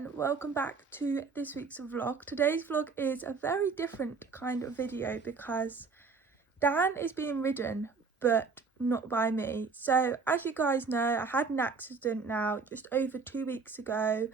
and welcome back to this week's vlog. Today's vlog is a very different kind of video because Dan is being ridden but not by me. So as you guys know, I had an accident now just over 2 weeks ago,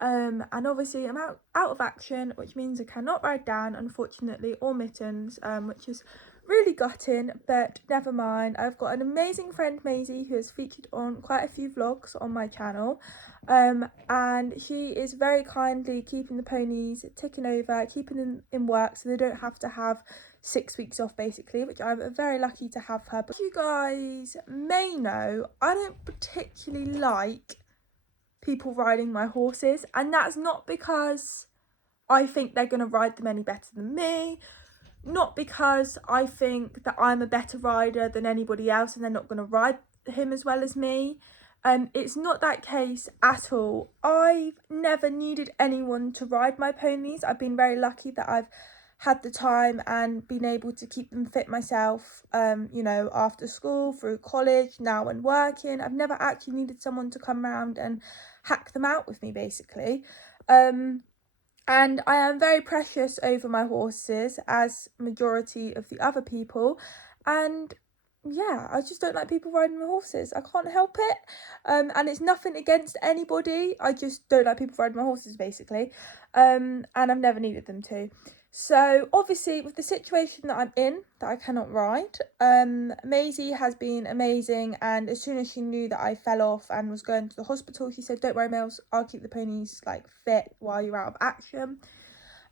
and obviously I'm out of action, which means I cannot ride Dan, unfortunately, or Mittens, which is really gutting, but never mind. I've got an amazing friend, Maisie, who has featured on quite a few vlogs on my channel, and she is very kindly keeping the ponies ticking over, keeping them in work so they don't have to have 6 weeks off basically, which I'm very lucky to have her. But you guys may know, I don't particularly like people riding my horses, and that's not because I think they're going to ride them any better than me, not because I think that I'm a better rider than anybody else and they're not going to ride him as well as me. It's not that case at all. I've never needed anyone to ride my ponies. I've been very lucky that I've had the time and been able to keep them fit myself, you know, after school, through college, now and working. I've never actually needed someone to come around and hack them out with me basically. And I am very precious over my horses, as majority of the other people, and yeah, I just don't like people riding my horses. I can't help it, and it's nothing against anybody, I just don't like people riding my horses basically, and I've never needed them to. So obviously with the situation that I'm in, that I cannot ride, Maisie has been amazing, and as soon as she knew that I fell off and was going to the hospital, she said, don't worry Mills, I'll keep the ponies like fit while you're out of action.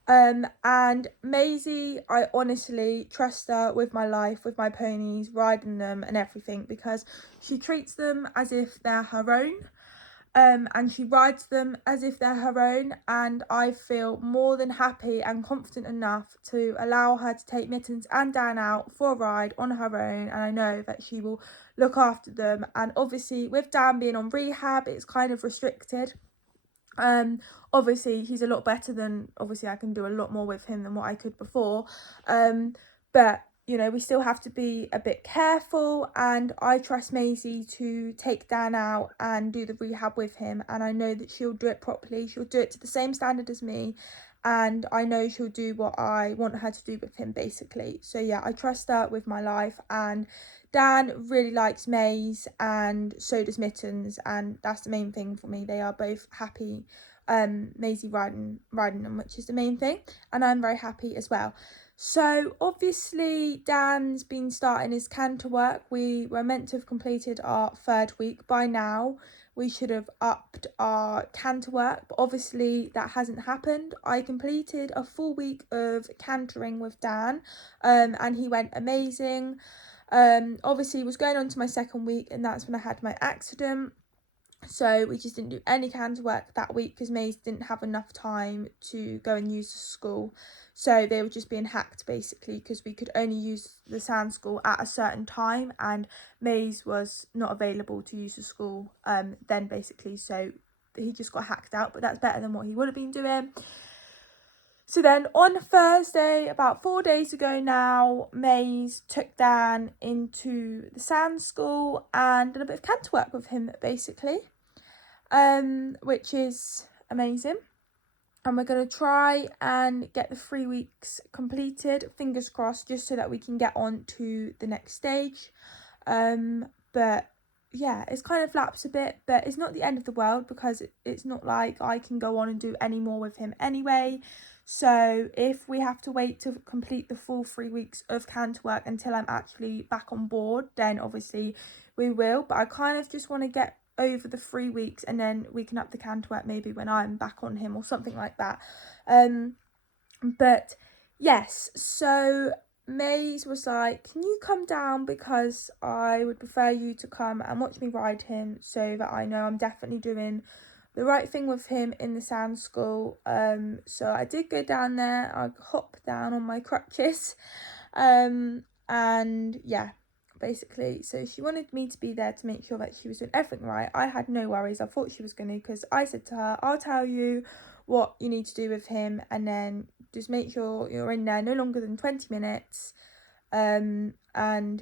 And Maisie, I honestly trust her with my life, with my ponies, riding them and everything, because she treats them as if they're her own. And she rides them as if they're her own, and I feel more than happy and confident enough to allow her to take Mittens and Dan out for a ride on her own, and I know that she will look after them. And obviously with Dan being on rehab, it's kind of restricted. Obviously he's a lot better than, obviously I can do a lot more with him than what I could before, but you know, we still have to be a bit careful, and I trust Maisie to take Dan out and do the rehab with him, and I know that she'll do it properly. She'll do it to the same standard as me, and I know she'll do what I want her to do with him basically. So yeah, I trust her with my life, and Dan really likes Maze, and so does Mittens, and that's the main thing for me. They are both happy, Maisie riding them, which is the main thing, and I'm very happy as well. So obviously Dan's been starting his canter work. We were meant to have completed our 3rd week by now. We should have upped our canter work, but obviously that hasn't happened. I completed a full week of cantering with Dan, and he went amazing. Obviously was going on to my 2nd week, and that's when I had my accident. So we just didn't do any canter work that week because Maze didn't have enough time to go and use the school. So they were just being hacked basically, because we could only use the sand school at a certain time, and Maze was not available to use the school then basically. So he just got hacked out, but that's better than what he would have been doing. So then on Thursday, about 4 days ago now, Maze took Dan into the sand school and did a bit of canter work with him basically, which is amazing. And we're going to try and get the 3 weeks completed, fingers crossed, just so that we can get on to the next stage. But yeah, it's kind of lapsed a bit, but it's not the end of the world, because it's not like I can go on and do any more with him anyway. So if we have to wait to complete the full 3 weeks of canter work until I'm actually back on board, then obviously we will. But I kind of just want to get over the 3 weeks, and then we can up the canter work maybe when I'm back on him or something like that. But yes, so Maze was like, can you come down, because I would prefer you to come and watch me ride him, so that I know I'm definitely doing the right thing with him in the sand school. So I did go down there. I hopped down on my crutches, and yeah, basically, so she wanted me to be there to make sure that she was doing everything right. I had no worries. I thought she was going to, because I said to her, I'll tell you what you need to do with him, and then just make sure you're in there no longer than 20 minutes. And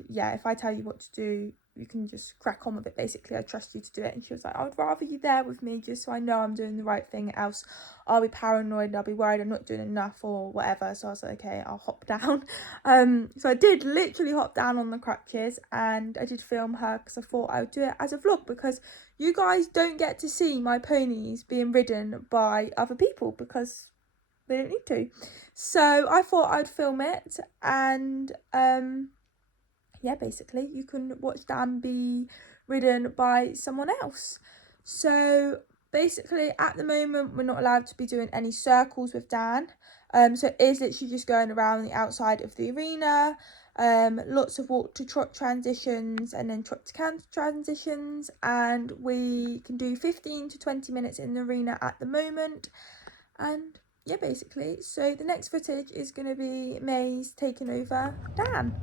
yeah, if I tell you what to do, you can just crack on with it, basically. I trust you to do it. And she was like, I would rather you there with me just so I know I'm doing the right thing, else I'll be paranoid and I'll be worried I'm not doing enough or whatever. So I was like, okay, I'll hop down. So I did literally hop down on the crutches, and I did film her because I thought I would do it as a vlog, because you guys don't get to see my ponies being ridden by other people because they don't need to. So I thought I'd film it, and yeah, basically you can watch Dan be ridden by someone else. So basically at the moment we're not allowed to be doing any circles with Dan. So it is literally just going around the outside of the arena. Lots of walk to trot transitions and then trot to canter transitions, and we can do 15 to 20 minutes in the arena at the moment. And yeah, basically, so the next footage is going to be Maze taking over Dan.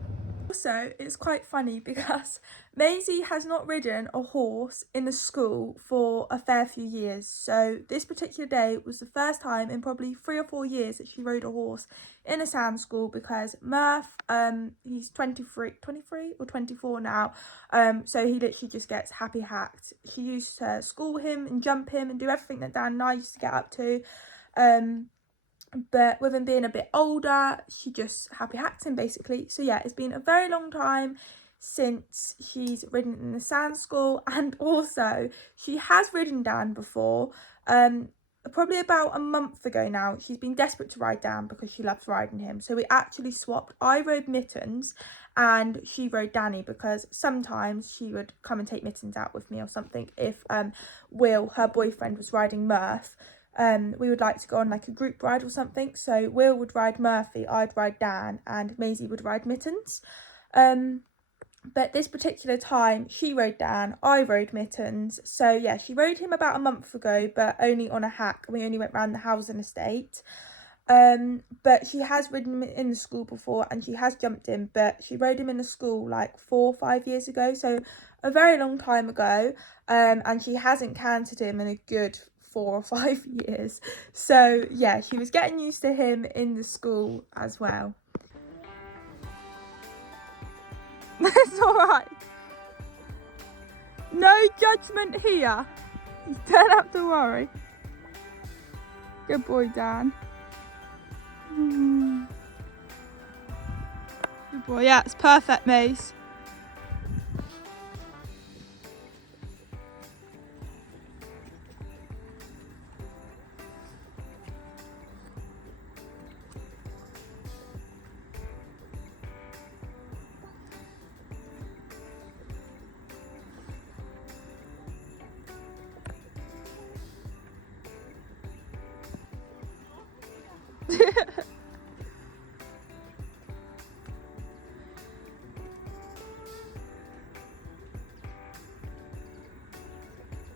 Also, it's quite funny because Maisie has not ridden a horse in the school for a fair few years. So this particular day was the first time in probably 3 or 4 years that she rode a horse in a sound school, because Murph, he's 23 or 24 now. So he literally just gets happy hacked. She used to school him and jump him and do everything that Dan and I used to get up to. But with him being a bit older, she just happy hacks him, basically. So yeah, it's been a very long time since she's ridden in the sand school, and also she has ridden Dan before, probably about a month ago now. She's been desperate to ride Dan because she loves riding him, so we actually swapped. I rode Mittens and she rode Danny, because sometimes she would come and take Mittens out with me or something if Will, her boyfriend, was riding Murph. We would like to go on like a group ride or something. So Will would ride Murphy, I'd ride Dan, and Maisie would ride Mittens. But this particular time she rode Dan, I rode Mittens. So yeah, she rode him about a month ago, but only on a hack. We only went round the housing estate. But she has ridden him in the school before, and she has jumped him, but she rode him in the school like 4 or 5 years ago, so a very long time ago. And she hasn't cantered him in a good 4 or 5 years. So yeah, she was getting used to him in the school as well. That's all right. No judgment here. You don't have to worry. Good boy, Dan. Good boy. Yeah, it's perfect, Mace.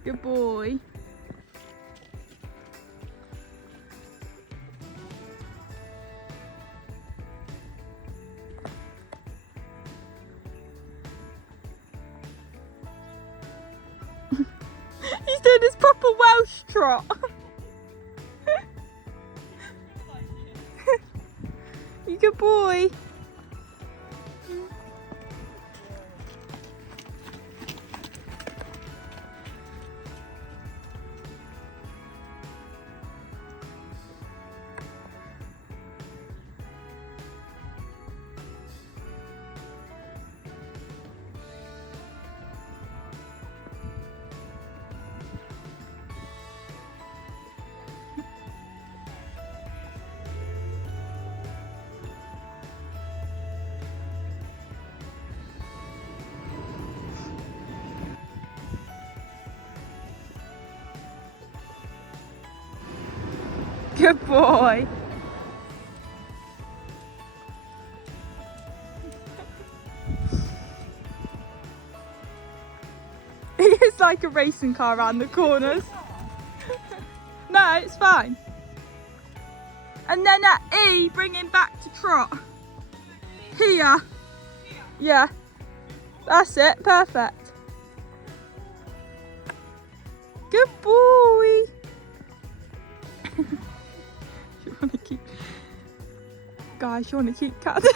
Good boy. He's doing his proper Welsh trot. You good boy. Good boy. It's like a racing car around the corners. No, it's fine. And then at E, bring him back to trot. Here. Yeah. That's it. Perfect. Good boy. You want to keep... Guys, you want to keep catching?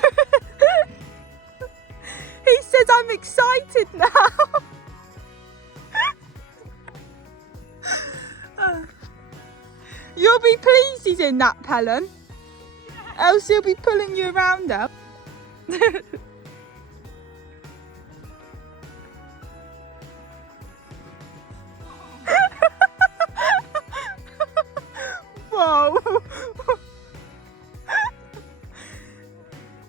He says I'm excited now. You'll be pleased he's in that, Pelham. Yeah. Else he'll be pulling you around up. Whoa.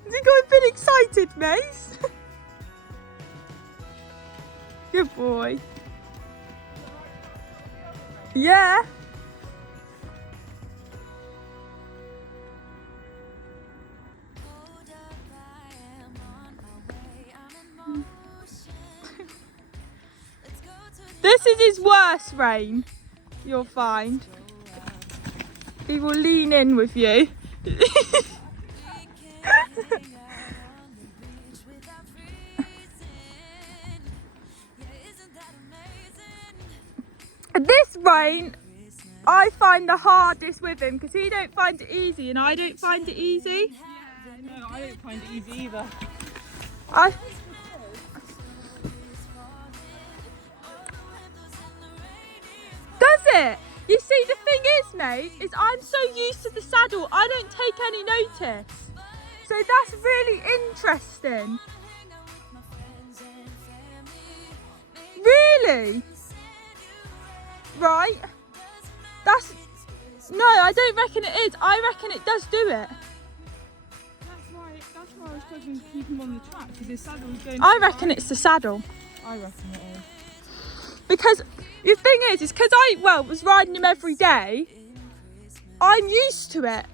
Has he got a bit excited, Mace? Good boy. Yeah. This is his worst rein, you'll find. He will lean in with you. This rein, I find the hardest with him because he don't find it easy and I don't find it easy. Yeah, no, I don't find it easy either. Does it? You see, the thing is, mate, is I'm so used to the saddle, I don't take any notice. So that's really interesting. Really? Right. No, I don't reckon it is. I reckon it does do it. That's why I was struggling to keep him on the track, because his saddle was going. I reckon it's the saddle. I reckon it is. Because the thing is because I was riding him every day, I'm used to it.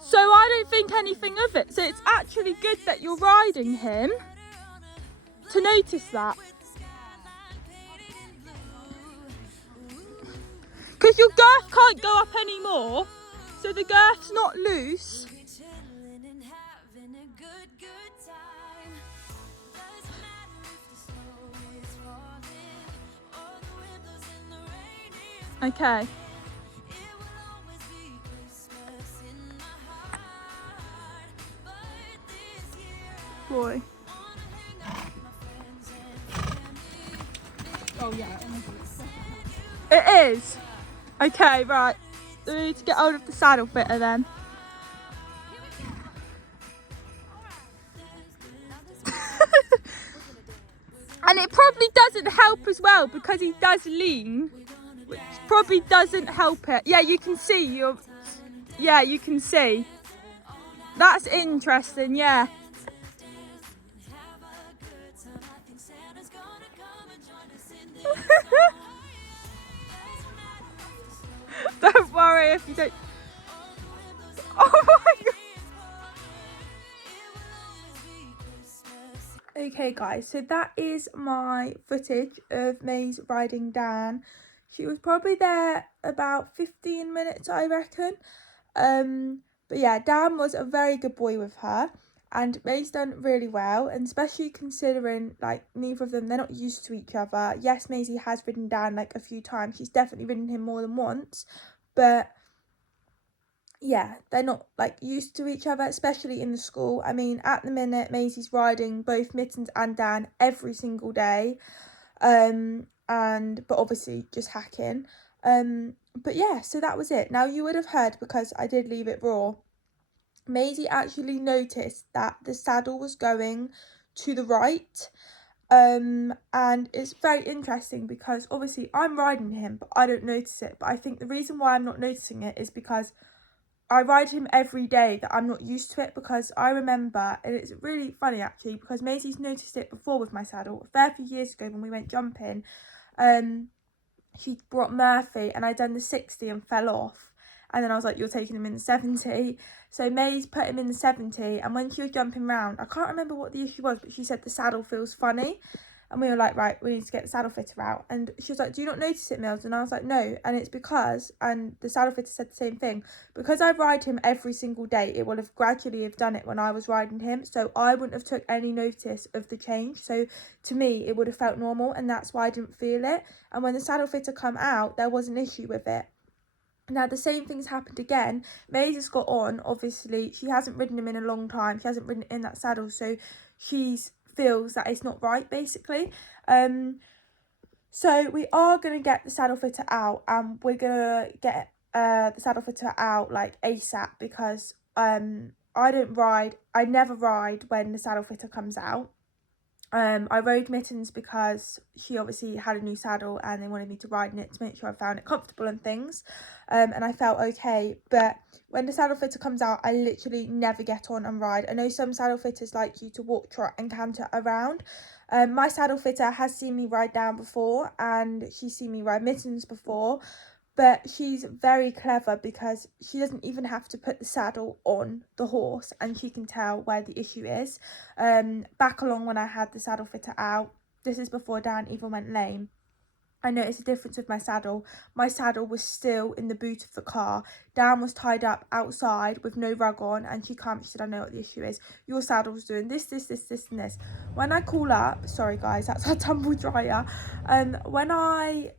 So I don't think anything of it. So it's actually good that you're riding him to notice that. Because your girth can't go up anymore, so the girth's not loose. Okay. Boy. Oh yeah. It is? Okay, right. We need to get hold of the saddle fitter then. And it probably doesn't help as well because he does lean, which probably doesn't help it. Yeah, you can see yeah, you can see. That's interesting, yeah. Don't worry if you don't. Oh my God. Okay guys, so that is my footage of May's riding Dan. She was probably there about 15 minutes, I reckon. But yeah, Dan was a very good boy with her, and May's done really well, and especially considering like neither of them, they're not used to each other. Yes, Maisie has ridden Dan like a few times. She's definitely ridden him more than once, but yeah, they're not like used to each other, especially in the school. I mean, at the minute, Maisie's riding both Mittens and Dan every single day, but obviously just hacking. But yeah, so that was it. Now you would have heard, because I did leave it raw, Maisie actually noticed that the saddle was going to the right. And it's very interesting because obviously I'm riding him, but I don't notice it. But I think the reason why I'm not noticing it is because I ride him every day, that I'm not used to it. Because I remember, and it's really funny actually, because Maisie's noticed it before with my saddle a fair few years ago when we went jumping. She brought Murphy and I done the 60 and fell off, and then I was like, you're taking him in the 70. So May's put him in the 70, and when she was jumping round, I can't remember what the issue was, but she said the saddle feels funny. And we were like, right, we need to get the saddle fitter out. And she was like, do you not notice it, Mills? And I was like, no. And it's because, and the saddle fitter said the same thing, because I ride him every single day, it will have gradually have done it when I was riding him. So I wouldn't have took any notice of the change. So to me, it would have felt normal, and that's why I didn't feel it. And when the saddle fitter come out, there was an issue with it. Now, the same thing's happened again. Maisie's got on, obviously, she hasn't ridden him in a long time. She hasn't ridden in that saddle, so she's feels that it's not right, basically. So we are going to get the saddle fitter out, and we're going to get the saddle fitter out like ASAP, because I never ride when the saddle fitter comes out. I rode Mittens because she obviously had a new saddle and they wanted me to ride in it to make sure I found it comfortable and things, and I felt okay. But when the saddle fitter comes out, I literally never get on and ride. I know some saddle fitters like you to walk, trot and canter around. My saddle fitter has seen me ride down before, and she's seen me ride Mittens before, but she's very clever because she doesn't even have to put the saddle on the horse, and she can tell where the issue is. Back along when I had the saddle fitter out, this is before Dan even went lame, I noticed a difference with my saddle. My saddle was still in the boot of the car. Dan was tied up outside with no rug on, and she said, I know what the issue is. Your saddle's doing this, and this. When I call up, sorry guys, that's our tumble dryer. When I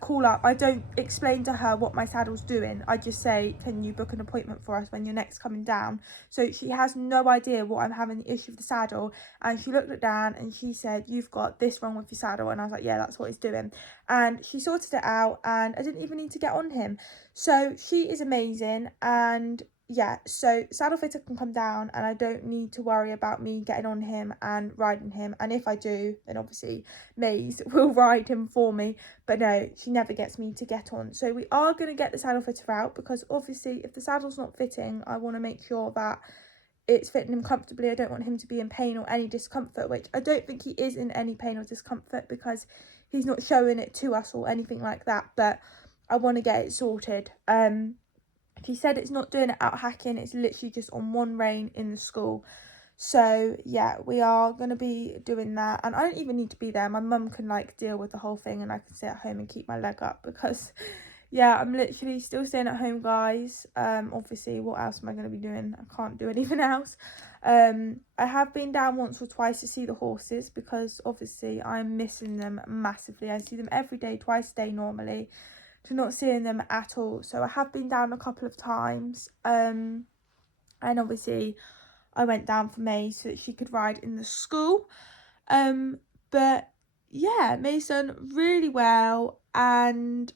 call up, I don't explain to her what my saddle's doing. I just say, can you book an appointment for us when you're next coming down? So she has no idea what I'm having the issue with the saddle, and she looked at Dan and she said, you've got this wrong with your saddle. And I was like, yeah, that's what it's doing. And she sorted it out, and I didn't even need to get on him. So she is amazing. And yeah, so saddle fitter can come down, and I don't need to worry about me getting on him and riding him. And if I do, then obviously Maze will ride him for me, but no, she never gets me to get on. So we are going to get the saddle fitter out, because obviously if the saddle's not fitting, I want to make sure that it's fitting him comfortably. I don't want him to be in pain or any discomfort, which I don't think he is in any pain or discomfort, because he's not showing it to us or anything like that, but I want to get it sorted. She said it's not doing it out hacking, it's literally just on one rein in the school. So yeah, we are going to be doing that, and I don't even need to be there. My mum can like deal with the whole thing, and I can stay at home and keep my leg up, because yeah, I'm literally still staying at home, guys. Obviously, what else am I going to be doing? I can't do anything else. I have been down once or twice to see the horses, because obviously I'm missing them massively. I see them every day, twice a day normally, to not seeing them at all. So I have been down a couple of times, and obviously I went down for May so that she could ride in the school. But yeah, May's done really well, and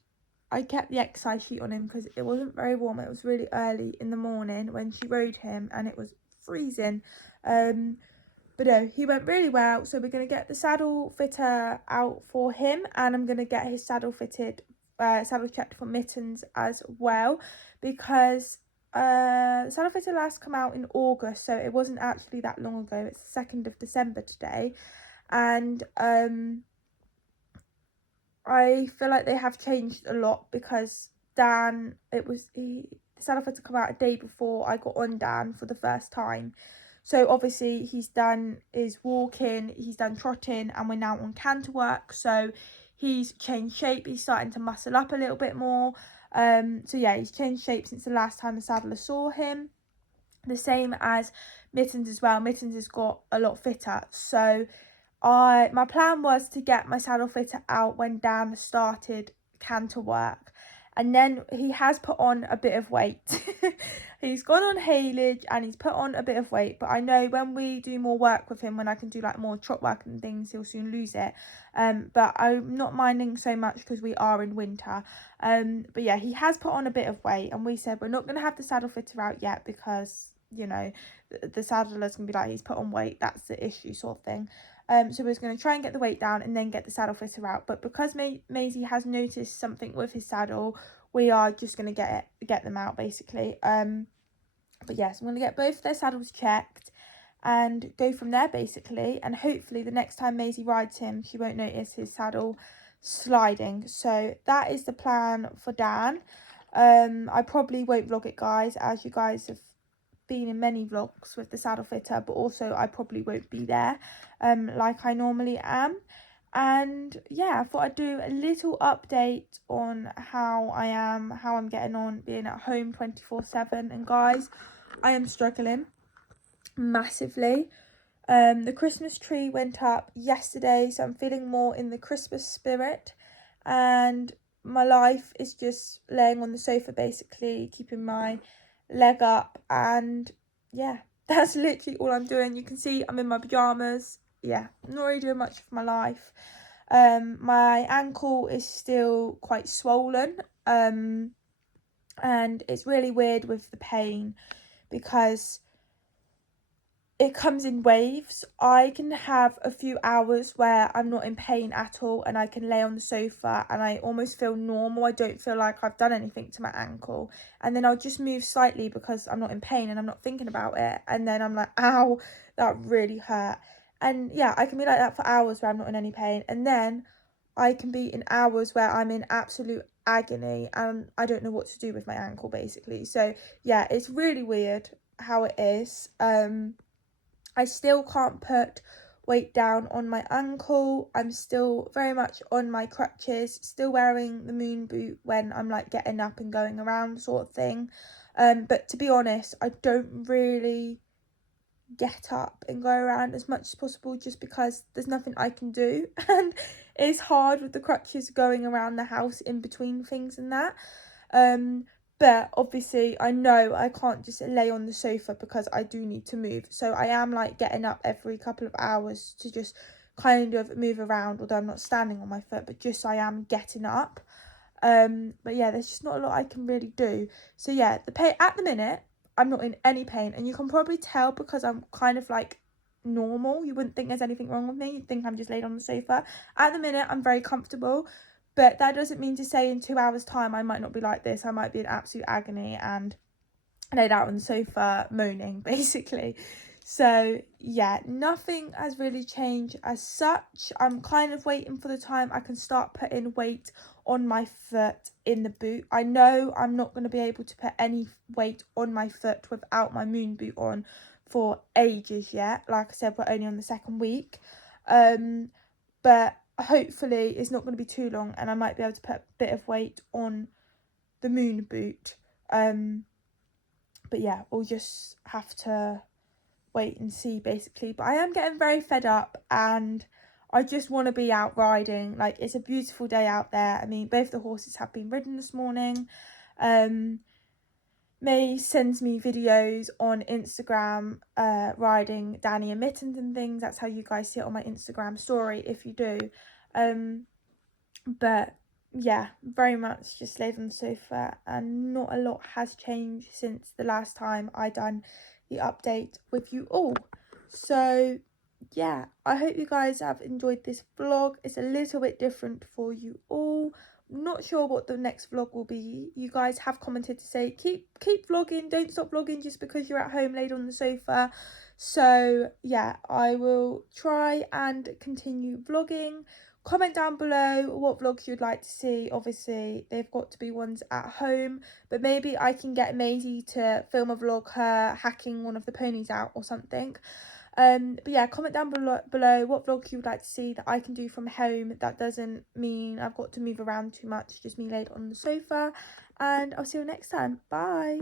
I kept the exercise sheet on him because it wasn't very warm. It was really early in the morning when she rode him, and it was freezing. But no, he went really well. So we're going to get the saddle fitter out for him, and I'm going to get his saddle fitted, saddle checked for Mittens as well, because the saddle fitter last come out in August, so it wasn't actually that long ago. It's the 2nd of December today, and I feel like they have changed a lot, because Dan, the saddle fitter come out a day before I got on Dan for the first time. So obviously he's done his walking, he's done trotting, and we're now on canter work. So he's changed shape, he's starting to muscle up a little bit more. So yeah, he's changed shape since the last time the saddler saw him. The same as Mittens as well. Mittens has got a lot fitter. So my plan was to get my saddle fitter out when Dan started canter work, and then he has put on a bit of weight. He's gone on haylage and he's put on a bit of weight, but I know when we do more work with him, when I can do like more trot work and things, he'll soon lose it. But I'm not minding so much because we are in winter. But yeah, he has put on a bit of weight, and we said we're not going to have the saddle fitter out yet, because you know the saddler's going to be like, he's put on weight, that's the issue, sort of thing. So we're going to try and get the weight down and then get the saddle fitter out. But because Maisie has noticed something with his saddle, we are just going to get them out, basically. But yes, I'm going to get both their saddles checked and go from there, basically. And hopefully the next time Maisie rides him, she won't notice his saddle sliding. So that is the plan for Dan. I probably won't vlog it, guys, as you guys have been in many vlogs with the saddle fitter, but also I probably won't be there like I normally am. And yeah, I thought I'd do a little update on how I'm getting on being at home 24/7. And guys, I am struggling massively. The Christmas tree went up yesterday, so I'm feeling more in the Christmas spirit, and my life is just laying on the sofa, basically keeping my leg up, and yeah, that's literally all I'm doing. You can see I'm in my pyjamas. Yeah, not really doing much of my life. My ankle is still quite swollen, and it's really weird with the pain because it comes in waves. I can have a few hours where I'm not in pain at all and I can lay on the sofa and I almost feel normal. I don't feel like I've done anything to my ankle. And then I'll just move slightly because I'm not in pain and I'm not thinking about it. And then I'm like, ow, that really hurt. And yeah, I can be like that for hours where I'm not in any pain. And then I can be in hours where I'm in absolute agony and I don't know what to do with my ankle, basically. So yeah, it's really weird how it is. I still can't put weight down on my ankle. I'm still very much on my crutches, still wearing the moon boot when I'm like getting up and going around sort of thing. But to be honest, I don't really get up and go around as much as possible just because there's nothing I can do and it's hard with the crutches going around the house in between things and that. But obviously I know I can't just lay on the sofa because I do need to move. So I am like getting up every couple of hours to just kind of move around, although I'm not standing on my foot, but just I am getting up. But yeah, there's just not a lot I can really do. So yeah, the pain at the minute, I'm not in any pain, and you can probably tell because I'm kind of like normal. You wouldn't think there's anything wrong with me. You'd think I'm just laid on the sofa. At the minute, I'm very comfortable. But that doesn't mean to say in 2 hours' time I might not be like this. I might be in absolute agony and laid out on the sofa moaning, basically. So yeah, nothing has really changed as such. I'm kind of waiting for the time I can start putting weight on my foot in the boot. I know I'm not going to be able to put any weight on my foot without my moon boot on for ages yet. Like I said, we're only on the 2nd week. But hopefully it's not going to be too long and I might be able to put a bit of weight on the moon boot. But yeah, we'll just have to wait and see, basically. But I am getting very fed up and I just want to be out riding. Like, it's a beautiful day out there. I mean, both the horses have been ridden this morning. May sends me videos on Instagram riding Danny and Mittens and things. That's how you guys see it on my Instagram story if you do. But yeah, very much just laid on the sofa and not a lot has changed since the last time I done the update with you all. So yeah, I hope you guys have enjoyed this vlog. It's a little bit different for you all. Not sure what the next vlog will be. You guys have commented to say keep vlogging, don't stop vlogging just because you're at home laid on the sofa. So yeah, I will try and continue vlogging. Comment down below what vlogs you'd like to see. Obviously they've got to be ones at home, but maybe I can get Maisie to film a vlog her hacking one of the ponies out or something. But yeah, comment down below what vlog you would like to see that I can do from home. That doesn't mean I've got to move around too much, just me laid on the sofa. And I'll see you next time. Bye.